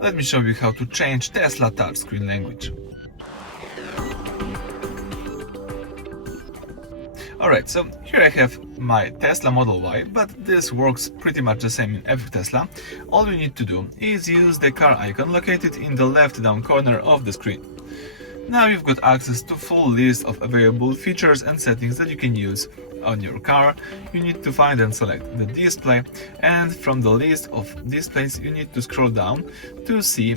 Let me show you how to change Tesla touchscreen language. Alright, so here I have my Tesla Model Y, but this works pretty much the same in every Tesla. All you need to do is use the car icon located in the left down corner of the screen. Now you've got access to full list of available features and settings that you can use on your car. You need to find and select the display, and from the list of displays you need to scroll down to see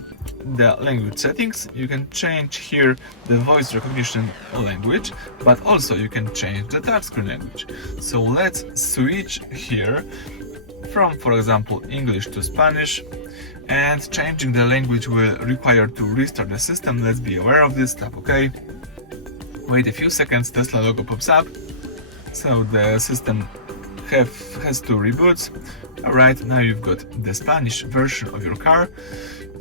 the language settings. You can change here the voice recognition language, but also you can change the touchscreen language. So let's switch here from, for example, English to Spanish. And changing the language will require to restart the system. Let's be aware of this. Tap OK. Wait a few seconds, Tesla logo pops up. So the system has to reboot. Alright, now you've got the Spanish version of your car.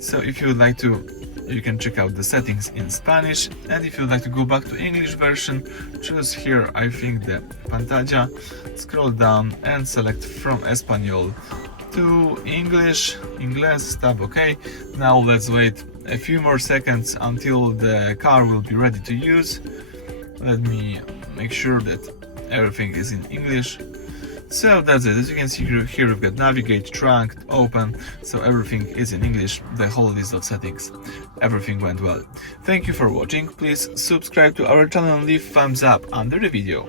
So if you would like to, you can check out the settings in Spanish. And if you would like to go back to English version, choose here, I think, the pantalla. Scroll down and select from Español to English, tap OK. Now let's wait a few more seconds until the car will be ready to use. Let me make sure that everything is in English. So that's it. As you can see here we've got navigate, trunk, open, so everything is in English, the whole list of settings. Everything went well. Thank you for watching. Please subscribe to our channel and leave thumbs up under the video.